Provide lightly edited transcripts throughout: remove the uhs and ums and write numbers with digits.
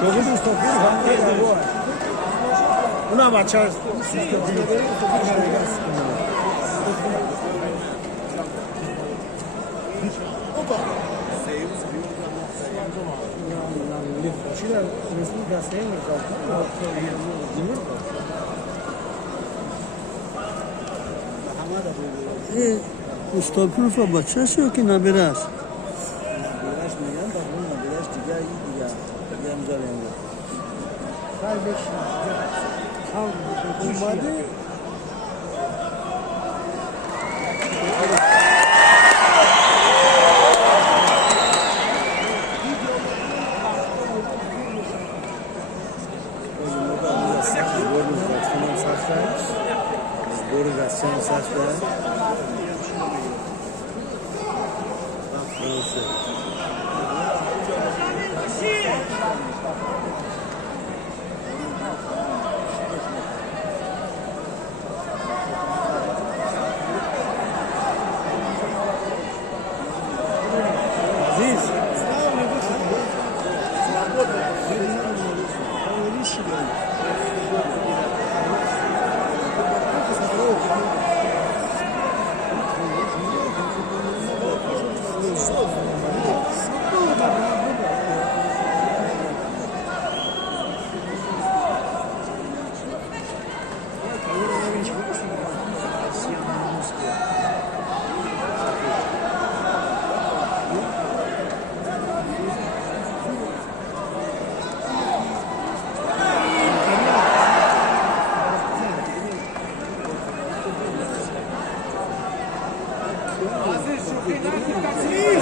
شغل استفاده اونم بچه است Mustafa Ufa bacası yok ki ne biraz.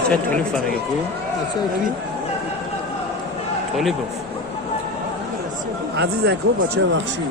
چه طولی فرقه بود؟ طولی بود عزیز اکو بچه بخشی